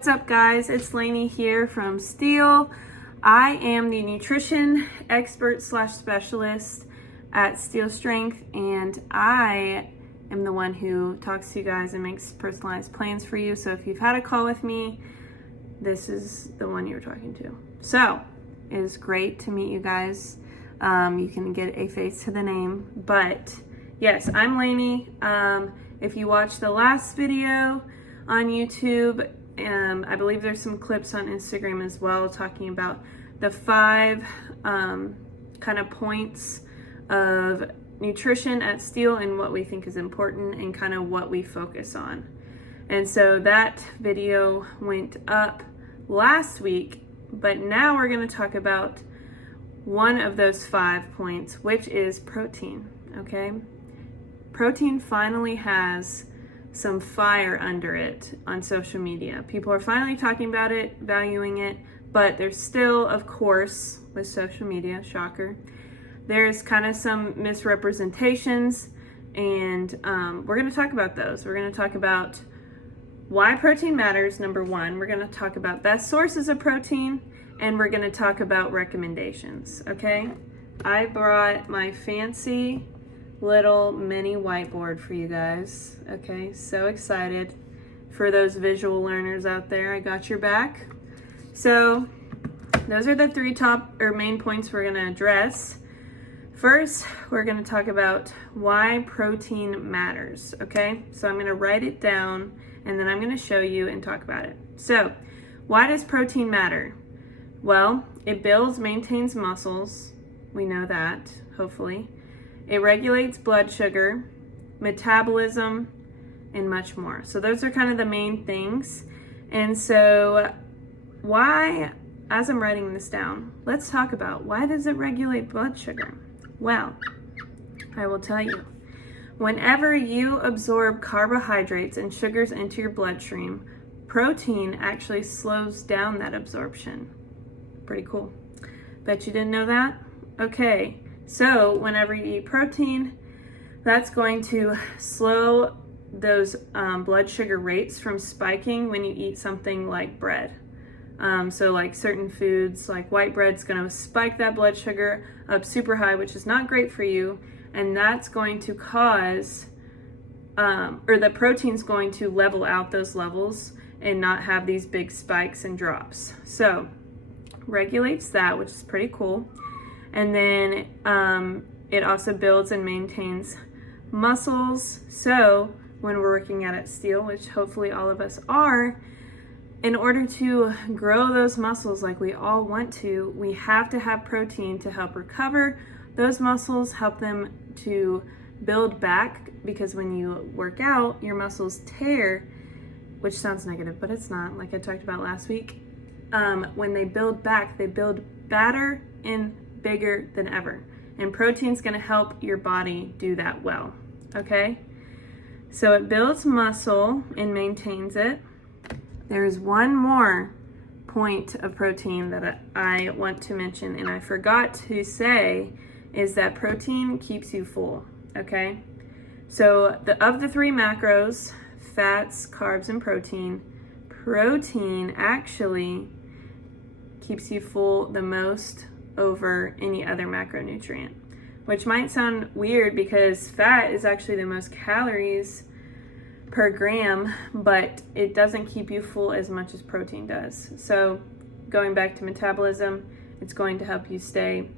What's up, guys? It's Lainey here from Steel. I am the nutrition expert slash specialist at Steel Strength, and I am the one who talks to you guys and makes personalized plans for you. So if you've had a call with me, this is the one you're talking to. So it is great to meet you guys. You can get a face to the name, but yes, I'm Lainey. If you watched the last video on YouTube, I believe there's some clips on Instagram as well talking about the 5 kind of points of nutrition at Steel and what we think is important and kind of what we focus on. And so that video went up last week, but now we're going to talk about one of those 5 points, which is protein. Okay, protein finally has some fire under it on social media. People are finally talking about it, valuing it, but there's still, of course, with social media, shocker, there's kind of some misrepresentations, and we're going to talk about those. We're going to talk about why protein matters, number one. We're going to talk about best sources of protein, and we're going to talk about recommendations, okay? I brought my fancy little mini whiteboard for you guys. Okay, so excited for those visual learners out there. I got your back. So those are the 3 top or main points we're going to address. First, we're going to talk about why protein matters. Okay, so I'm going to write it down and then I'm going to show you and talk about it. So why does protein matter? Well, it builds, maintains muscles. We know that, hopefully. It regulates blood sugar, metabolism, and much more. So those are kind of the main things. And so why, as I'm writing this down, let's talk about why does it regulate blood sugar? Well, I will tell you. Whenever you absorb carbohydrates and sugars into your bloodstream, protein actually slows down that absorption. Pretty cool. Bet you didn't know that? Okay. So whenever you eat protein, that's going to slow those blood sugar rates from spiking when you eat something like bread. So like certain foods, like white bread's going to spike that blood sugar up super high, which is not great for you. And that's going to cause, or the protein's going to level out those levels and not have these big spikes and drops. So regulates that, which is pretty cool. And then it also builds and maintains muscles. So when we're working out at Steel, which hopefully all of us are, in order to grow those muscles like we all want to, we have to have protein to help recover those muscles, help them to build back, because when you work out, your muscles tear, which sounds negative, but it's not, like I talked about last week. When they build back, they build badder and bigger than ever, and protein's going to help your body do that well. Okay, so it builds muscle and maintains it. There is one more point of protein that I want to mention, and I forgot to say, is that protein keeps you full. Okay, so of the 3 macros, fats, carbs, and protein actually keeps you full the most over any other macronutrient, which might sound weird because fat is actually the most calories per gram, but it doesn't keep you full as much as protein does. So going back to metabolism, it's going to help you stay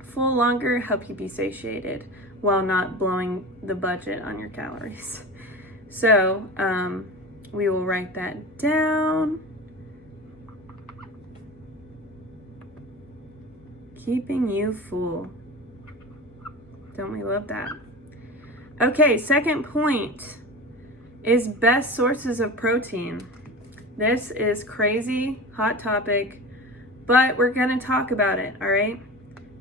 full longer, help you be satiated while not blowing the budget on your calories. So we will write that down. Keeping you full. Don't we love that? Okay, second point is best sources of protein. This is crazy, hot topic, but we're going to talk about it, all right?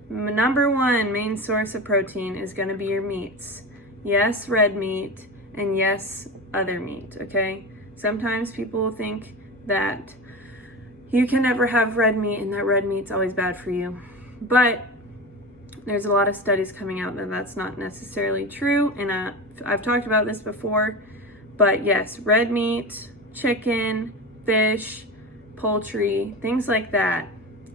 Number 1 main source of protein is going to be your meats. Yes, red meat, and yes, other meat, okay? Sometimes people think that you can never have red meat and that red meat's always bad for you. But there's a lot of studies coming out that that's not necessarily true, and I've talked about this before, but yes, red meat, chicken, fish, poultry, things like that.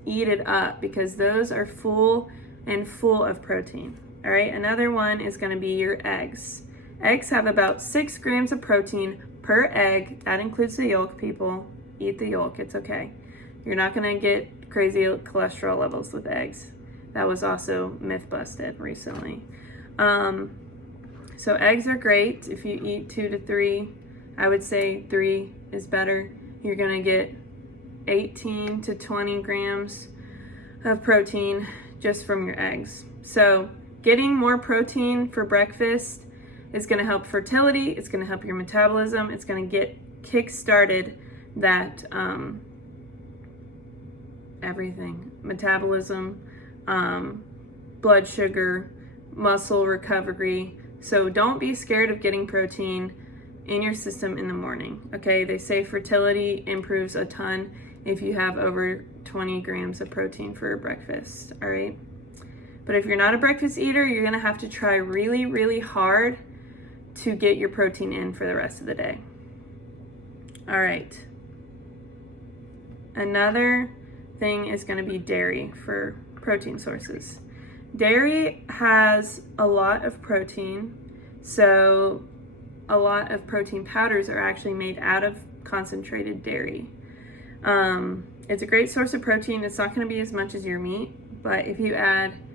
Eat it up because those are full of protein. All right, another one is going to be your eggs. Eggs have about 6 grams of protein per egg. That includes the yolk, people. Eat the yolk, it's okay. You're not going to get crazy cholesterol levels with eggs. That was also myth busted recently. So eggs are great. If you eat 2 to 3, I would say 3 is better. You're going to get 18 to 20 grams of protein just from your eggs. So getting more protein for breakfast is going to help fertility. It's going to help your metabolism. It's going to get kick-started that everything, metabolism, blood sugar, muscle recovery. So don't be scared of getting protein in your system in the morning. Okay, they say fertility improves a ton if you have over 20 grams of protein for breakfast. All right, but if you're not a breakfast eater, you're gonna have to try really, really hard to get your protein in for the rest of the day. All right, another thing is going to be dairy for protein sources. Dairy has a lot of protein, so a lot of protein powders are actually made out of concentrated dairy. It's a great source of protein. It's not going to be as much as your meat, but if you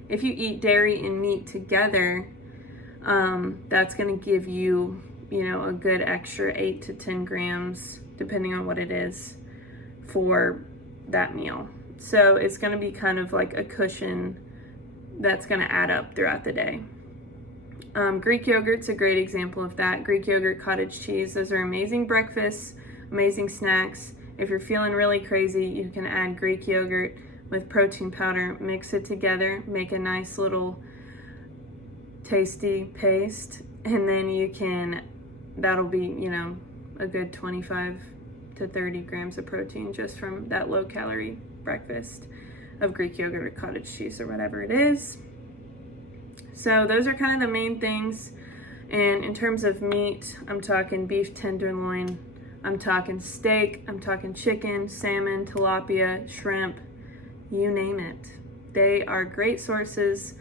eat dairy and meat together, that's going to give you, a good extra 8 to 10 grams, depending on what it is, for that meal. So it's going to be kind of like a cushion that's going to add up throughout the day. Greek yogurt's a great example of that. Greek yogurt, cottage cheese, those are amazing breakfasts, amazing snacks. If you're feeling really crazy, you can add Greek yogurt with protein powder, mix it together, make a nice little tasty paste, and then that'll be, a good 25 to 30 grams of protein just from that low calorie breakfast of Greek yogurt or cottage cheese or whatever it is. So those are kind of the main things. And in terms of meat, I'm talking beef tenderloin, I'm talking steak, I'm talking chicken, salmon, tilapia, shrimp, you name it. They are great sources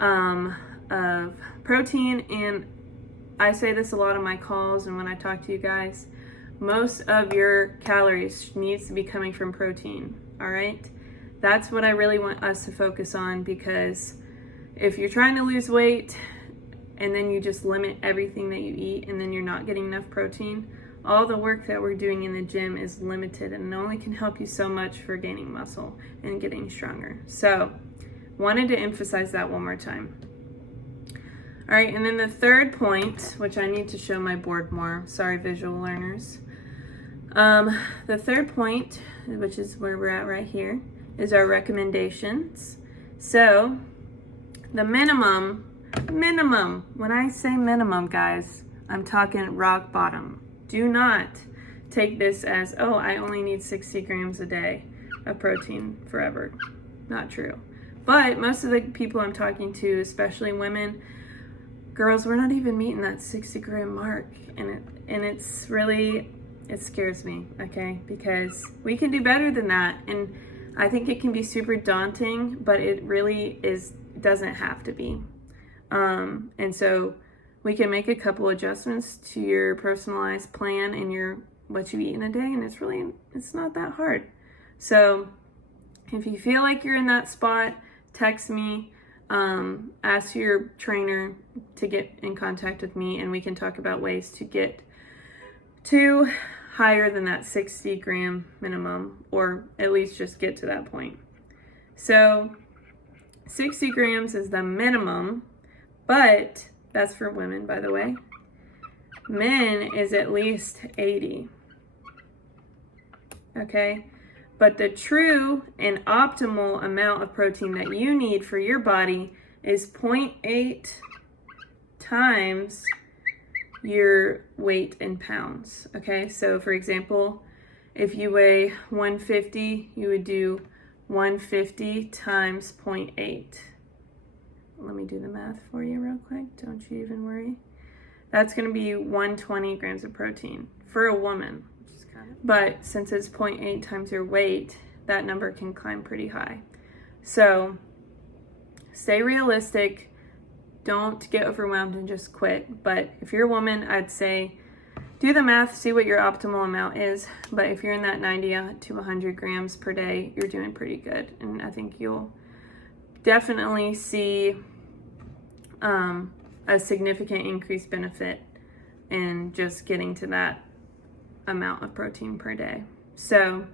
of protein, and I say this a lot on my calls and when I talk to you guys, most of your calories needs to be coming from protein, all right? That's what I really want us to focus on, because if you're trying to lose weight and then you just limit everything that you eat and then you're not getting enough protein, all the work that we're doing in the gym is limited and it only can help you so much for gaining muscle and getting stronger. So, wanted to emphasize that one more time. All right, and then the third point, which I need to show my board more, sorry visual learners. The third point, which is where we're at right here, is our recommendations. So, the minimum, when I say minimum, guys, I'm talking rock bottom. Do not take this as, oh, I only need 60 grams a day of protein forever. Not true. But most of the people I'm talking to, especially women, girls, we're not even meeting that 60 gram mark. And it's really, it scares me, okay? Because we can do better than that. And I think it can be super daunting, but it really doesn't have to be. And so we can make a couple adjustments to your personalized plan and what you eat in a day, and it's not that hard. So if you feel like you're in that spot, text me, ask your trainer to get in contact with me, and we can talk about ways to get to higher than that 60 gram minimum, or at least just get to that point. So 60 grams is the minimum, but that's for women, by the way. Men is at least 80. Okay? But the true and optimal amount of protein that you need for your body is 0.8 times your weight in pounds. Okay? So, for example, if you weigh 150, you would do 150 times 0.8. Let me do the math for you real quick. Don't you even worry. That's going to be 120 grams of protein for a woman, which is kind but since it's 0.8 times your weight, that number can climb pretty high. So stay realistic. Don't get overwhelmed and just quit. But if you're a woman, I'd say do the math, see what your optimal amount is. But if you're in that 90 to 100 grams per day, you're doing pretty good. And I think you'll definitely see a significant increased benefit in just getting to that amount of protein per day. So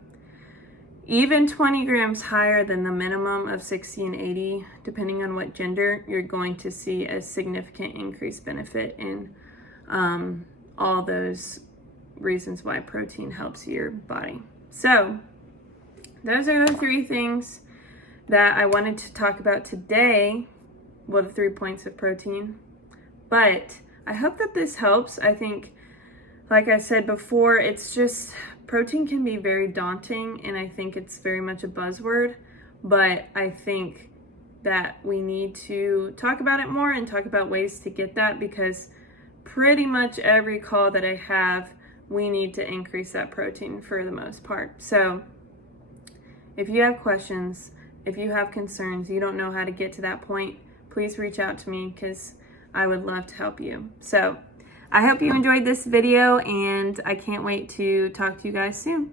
even 20 grams higher than the minimum of 60 and 80, depending on what gender, you're going to see a significant increased benefit in all those reasons why protein helps your body. So those are the 3 things that I wanted to talk about today. Well, the 3 points of protein. But I hope that this helps. I think, like I said before, it's just protein can be very daunting, and I think it's very much a buzzword, but I think that we need to talk about it more and talk about ways to get that, because pretty much every call that I have, we need to increase that protein for the most part. So if you have questions, if you have concerns, you don't know how to get to that point, please reach out to me, because I would love to help you. So I hope you enjoyed this video, and I can't wait to talk to you guys soon.